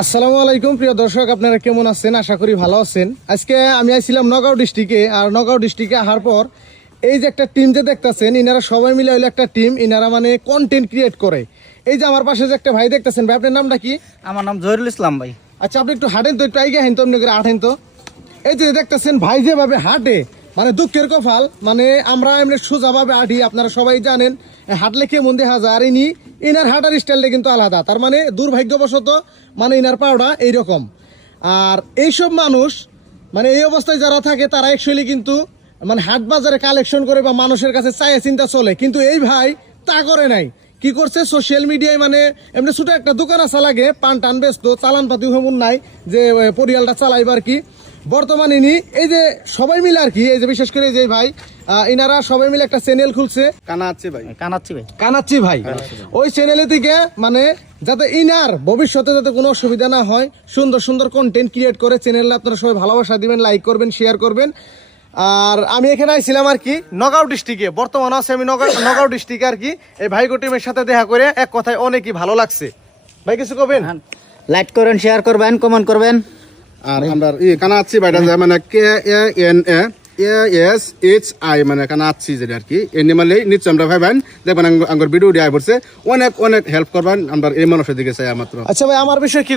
আসসালামু আলাইকুম প্রিয় দর্শক, আপনারা কেমন আছেন? আশা করি ভালো আছেন। আজকে আমি আইছিলাম নগাঁও ডিস্ট্রিক্টে, আর নগাঁও ডিস্ট্রিক্টে আসার পর এই যে একটা টিম যে দেখতেছেন, ইনারা সবাই মিলে হইলো একটা টিম। ইনারা মানে কন্টেন্ট ক্রিয়েট করে। এই যে আমার পাশে যে একটা ভাই দেখতেছেন, ভাই আপনার নামটা কি? আমার নাম জহিরুল ইসলাম ভাই। আচ্ছা, আপনি একটু হাঁটেন তো, একটু আইগে হেন তো, এমনি করে হাঁটেন তো। এই যে দেখতেছেন ভাই যেভাবে হাঁটে, মানে দুঃখের কপাল। মানে আমরা এমনি সোজাভাবে হাঁটি, আপনারা সবাই জানেন হাঁটলে কেমন দেখা যায়। আর ইনার হাঁটার স্টাইলটা কিন্তু আলাদা। তার মানে দুর্ভাগ্যবশত মানে ইনার পাওটা এইরকম। আর এইসব মানুষ মানে এই অবস্থায় যারা থাকে তারা অ্যাকচুয়ালি কিন্তু মানে হাট বাজারে কালেকশন করে বা মানুষের কাছে চায় চিন্তা চলে, কিন্তু এই ভাই তা করে নাই। কি করছে, সোশ্যাল মিডিয়ায় মানে এমনি ছোট একটা দোকান আসা লাগে, পান টান ব্যস্ত, চালান পাতি হেমন নাই যে পরিয়ালটা চালাইবার কি। বর্তমানে ইনি এই যে সবাই মিলে আর কি, এই যে বিশেষ করে যে ভাই ইনারা সবাই মিলে একটা চ্যানেল খুলছে, কানাচ্ছি ভাই। কানাচ্ছি ভাই। ওই চ্যানেলে থেকে মানে যাতে ইনার ভবিষ্যতে যাতে কোনো অসুবিধা না হয়, সুন্দর সুন্দর কন্টেন্ট ক্রিয়েট করে চ্যানেলে আপনারা সবাই ভালোবাসা দিবেন, লাইক করবেন, শেয়ার করবেন। আর আমি এখানে আইছিলাম আর কি নগাঁও ডিস্ট্রিক্টে, বর্তমানে আছে আমি নগাঁও ডিস্ট্রিক্টে আর কি। এই ভাইগো টিমের সাথে দেখা করে এক কথায় অনেকই ভালো লাগছে। ভাই কিছু কবেন? লাইক করেন, শেয়ার করবেন, কমেন্ট করবেন। আর আমরা কানাচ্ছি বাইটা যায় মানে KANASHI মানে কানাচ্ছি যেটা আর কি এমনি মানে নিশ্চয় আমরা ভাইবেন দেখবেন আঙ্গর ভিডিও দিয়ে পড়ছে অনেক অনেক হেল্প করবেন আমরা এই মানুষের দিকে চাই মাত্র। আচ্ছা ভাই, আমার বিষয় কি